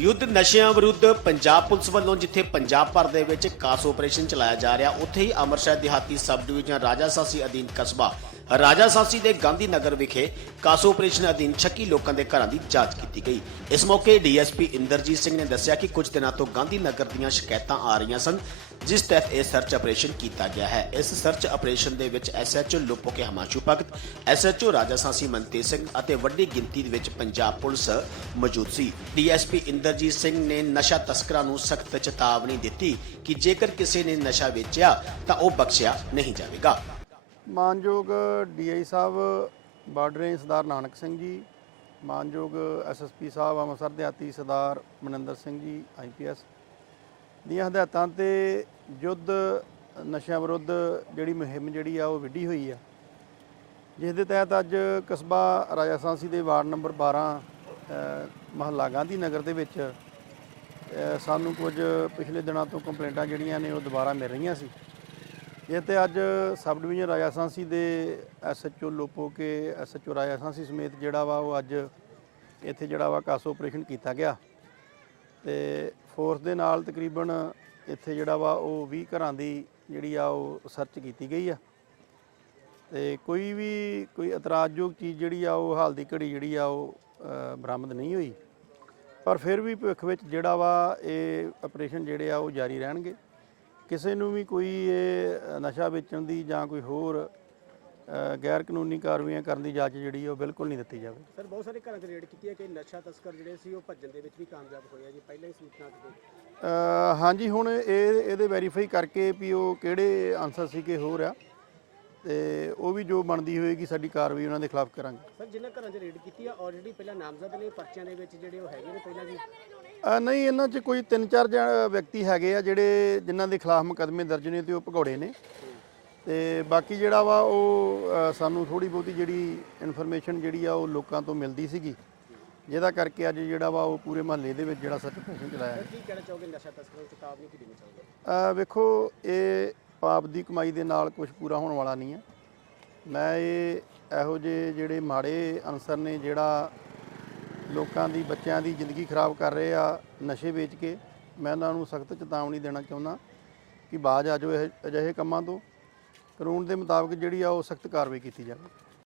ਯੁੱਧ ਨਸ਼ਿਆਂ ਵਿਰੁੱਧ ਪੰਜਾਬ ਪੁਲਿਸ ਵੱਲੋਂ ਜਿੱਥੇ ਪੰਜਾਬ ਭਰ ਦੇ ਵਿੱਚ ਕਾਸ ਆਪਰੇਸ਼ਨ ਚਲਾਇਆ ਜਾ ਰਿਹਾ, ਉੱਥੇ ਹੀ ਅੰਮ੍ਰਿਤਸਰ ਦਿਹਾਤੀ ਸਬ ਡਿਵੀਜ਼ਨ ਰਾਜਾ ਰਾਜਾਸਾਸੀ ਅਧੀਨ ਕਸਬਾ ਰਾਜਾ ਸਾਂਸੀ ਦੇ ਗਾਂਧੀ ਨਗਰ ਵਿਖੇ ਕਾਸ ਆਪਰੇਸ਼ਨ ਅਧੀਨ 36 ਲੋਕਾਂ ਦੇ ਘਰਾਂ ਦੀ ਜਾਂਚ ਕੀਤੀ ਗਈ। ਇਸ ਮੌਕੇ ਡੀਐਸਪੀ ਇੰਦਰਜੀਤ ਸਿੰਘ ਨੇ ਦੱਸਿਆ ਕਿ ਕੁਝ ਦਿਨਾਂ ਤੋਂ ਗਾਂਧੀ ਨਗਰ ਦੀਆਂ ਸ਼ਿਕਾਇਤਾਂ ਆ ਰਹੀਆਂ ਸਨ, ਜਿਸ ਤਹਿਤ ਇਹ ਸਰਚ ਆਪਰੇਸ਼ਨ ਕੀਤਾ ਗਿਆ ਹੈ। ਇਸ ਸਰਚ ਆਪਰੇਸ਼ਨ ਦੇ ਵਿੱਚ ਐਸਐਚਓ ਲੋਪੋਕੇ ਹਮਾਸ਼ੂ ਭਗਤ ਐਸਐਚਓ ਰਾਜਾਸਾਸੀ ਮਨਤੇ ਸਿੰਘ ਅਤੇ ਵੱਡੀ ਗਿਣਤੀ ਵਿੱਚ ਪੰਜਾਬ ਪੁਲਿਸ ਮੌਜੂਦ ਸੀ। ਡੀਐਸਪੀ ਇੰਦਰਜੀਤ ਸਿੰਘ ਨੇ ਨਸ਼ਾ ਤਸਕਰਾਂ ਨੂੰ ਸਖਤ ਚੇਤਾਵਨੀ ਦਿੱਤੀ ਕਿ ਜੇਕਰ ਕਿਸੇ ਨੇ ਨਸ਼ਾ ਵੇਚਿਆ ਤਾਂ ਉਹ ਬਖਸ਼ਿਆ ਨਹੀਂ ਜਾਵੇਗਾ। ਮਾਨਯੋਗ DI Sahib, border range Sardar Nanak Singh ji, ਮਾਨਯੋਗ ਐਸਐਸਪੀ ਸਾਹਿਬ, ਅੰਮ੍ਰਿਤਸਰ ਦਿਹਾਤੀ ਸਰਦਾਰ ਮਨਿੰਦਰ ਸਿੰਘ ਜੀ ਆਈਪੀਐਸ ਦੀਆਂ ਹਦਾਇਤਾਂ ਤੇ ਯੁੱਧ ਨਸ਼ਿਆਂ ਵਿਰੁੱਧ ਜਿਹੜੀ ਮੁਹਿੰਮ ਜਿਹੜੀ ਆ ਉਹ ਵਿੱਢੀ ਹੋਈ ਆ। ਜਿਸ ਦੇ ਤਹਿਤ ਅੱਜ ਕਸਬਾ ਰਾਜਾਸਾਂਸੀ ਦੇ ਵਾਰਡ ਨੰਬਰ 12 ਮਹੱਲਾ ਗਾਂਧੀ ਨਗਰ ਦੇ ਵਿੱਚ ਸਾਨੂੰ ਕੁਝ ਪਿਛਲੇ ਦਿਨਾਂ ਤੋਂ ਕੰਪਲੇਂਟਾਂ ਜਿਹੜੀਆਂ ਨੇ ਉਹ ਦੁਬਾਰਾ ਮਿਲ ਰਹੀਆਂ ਸੀ। ਇਹ ਤੇ ਅੱਜ ਸਬ ਡਿਵੀਜ਼ਨ ਰਾਜਾਸਾਂਸੀ ਦੇ SHO Lopoke SHO Rajasansi ਸਮੇਤ ਜਿਹੜਾ ਵਾ ਉਹ ਅੱਜ ਇੱਥੇ ਜਿਹੜਾ ਵਾ ਕਾਸੋ ਆਪਰੇਸ਼ਨ ਕੀਤਾ ਗਿਆ। ਤੇ ਫੋਰਸ ਦੇ ਨਾਲ ਤਕਰੀਬਨ ਇੱਥੇ ਜਿਹੜਾ ਵਾ ਉਹ 20 ਘਰਾਂ ਦੀ ਜਿਹੜੀ ਆ ਉਹ ਸਰਚ ਕੀਤੀ ਗਈ ਆ। ਤੇ ਕੋਈ ਵੀ ਕੋਈ ਇਤਰਾਜ਼ਯੋਗ ਚੀਜ਼ ਜਿਹੜੀ ਆ ਉਹ ਹਾਲ ਦੀ ਘੜੀ ਜਿਹੜੀ ਆ ਉਹ ਬਰਾਮਦ ਨਹੀਂ ਹੋਈ। ਪਰ ਫਿਰ ਵੀ ਭਵਿੱਖ ਵਿੱਚ ਜਿਹੜਾ ਵਾ ਇਹ ਆਪਰੇਸ਼ਨ ਜਿਹੜੇ ਆ ਉਹ ਜਾਰੀ ਰਹਿਣਗੇ। ਕਿਸੇ ਨੂੰ ਵੀ ਕੋਈ ਇਹ ਨਸ਼ਾ ਵੇਚਣ ਦੀ ਜਾਂ ਕੋਈ ਹੋਰ ਗੈਰ ਕਾਨੂੰਨੀ ਕਾਰਵਾਈਆਂ ਕਰਨ ਦੀ ਇਜਾਜ਼ਤ ਜਿਹੜੀ ਉਹ ਬਿਲਕੁਲ ਨਹੀਂ ਦਿੱਤੀ ਜਾਵੇ। ਸਰ ਬਹੁਤ ਸਾਰੇ ਘਰਾਂ 'ਚ ਰੇਡ ਕੀਤੀ ਹੈ ਕਿ ਨਸ਼ਾ ਤਸਕਰ ਜਿਹੜੇ ਸੀ ਉਹ ਭੱਜਣ ਦੇ ਵਿੱਚ ਵੀ ਕਾਮਯਾਬ ਹੋਏ ਆ ਜੀ ਪਹਿਲਾਂ ਹੀ ਸੂਚਨਾ ਦਿੱਤੀ ਹਾਂਜੀ ਹੁਣ ਇਹ ਇਹਦੇ ਵੈਰੀਫਾਈ ਕਰਕੇ ਵੀ ਉਹ ਕਿਹੜੇ ਆਨਸਰ ਸੀ ਕਿ ਹੋਰ ਆ। ਤੇ ਉਹ ਵੀ ਜੋ ਬਣਦੀ ਹੋਏਗੀ ਸਾਡੀ ਕਾਰਵਾਈ ਉਹਨਾਂ ਦੇ ਖਿਲਾਫ ਕਰਾਂਗੇ। ਸਰ ਜਿਨ੍ਹਾਂ ਘਰਾਂ 'ਚ ਰੇਡ ਕੀਤੀ ਆ ਆਲਰੇਡੀ ਪਹਿਲਾਂ ਨਾਮਜ਼ਦ ਨੇ ਪਰਚਿਆਂ ਦੇ ਵਿੱਚ ਜਿਹੜੇ ਉਹ ਹੈਗੇ ਨੇ ਪਹਿਲਾਂ ਜੀ ਅ, ਨਹੀਂ ਇਹਨਾਂ 'ਚ ਕੋਈ ਤਿੰਨ ਚਾਰ ਜਣ ਵਿਅਕਤੀ ਹੈਗੇ ਆ ਜਿਹੜੇ ਜਿਨ੍ਹਾਂ ਦੇ ਖਿਲਾਫ ਮੁਕੱਦਮੇ ਦਰਜ ਨੇ ਤੇ ਉਹ ਭਗੌੜੇ ਨੇ। ਤੇ ਬਾਕੀ ਜਿਹੜਾ ਵਾ ਉਹ ਅ, ਸਾਨੂੰ ਥੋੜੀ ਬਹੁਤੀ ਜਿਹੜੀ ਇਨਫੋਰਮੇਸ਼ਨ ਜਿਹੜੀ ਆ ਉਹ ਲੋਕਾਂ ਤੋਂ ਮਿਲਦੀ ਸੀਗੀ। ਜਿਹਦਾ ਕਰਕੇ ਅੱਜ ਜਿਹੜਾ ਵਾ ਉਹ ਪੂਰੇ ਮਹੱਲੇ ਦੇ ਵਿੱਚ ਜਿਹੜਾ ਸੱਚ ਆਪਰੇਸ਼ਨ ਚਲਾਇਆ ਕੀ ਕਹਿਣਾ ਚਾਹੋਗੇ? ਨਸ਼ਾ ਤਸਕਰਾਂ ਨੂੰ ਚੇਤਾਵਨੀ ਕੀ ਦੇਣੀ ਚਾਹੋਗੇ? ਅ, ਵੇਖੋ ਇਹ ਪਾਪ ਦੀ ਕਮਾਈ ਦੇ ਨਾਲ ਕੁਝ ਪੂਰਾ ਹੋਣ ਵਾਲਾ ਨਹੀਂ ਹੈ। ਮੈਂ ਇਹ ਇਹੋ ਜਿਹੇ ਜਿਹੜੇ ਮਾੜੇ ਅਨਸਰ ਨੇ, ਜਿਹੜਾ ਲੋਕਾਂ ਦੀ, ਬੱਚਿਆਂ ਦੀ ਜ਼ਿੰਦਗੀ ਖਰਾਬ ਕਰ ਰਹੇ ਆ ਨਸ਼ੇ ਵੇਚ ਕੇ, ਮੈਂ ਉਹਨਾਂ ਨੂੰ ਸਖਤ ਚੇਤਾਵਨੀ ਦੇਣਾ ਚਾਹੁੰਦਾ ਕਿ ਬਾਜ ਆ ਜਾਓ ਇਹ ਅਜਿਹੇ ਕੰਮਾਂ ਤੋਂ। ਕਾਨੂੰਨ ਦੇ ਮੁਤਾਬਕ ਜਿਹੜੀ ਆ ਉਹ ਸਖਤ ਕਾਰਵਾਈ ਕੀਤੀ ਜਾਵੇ।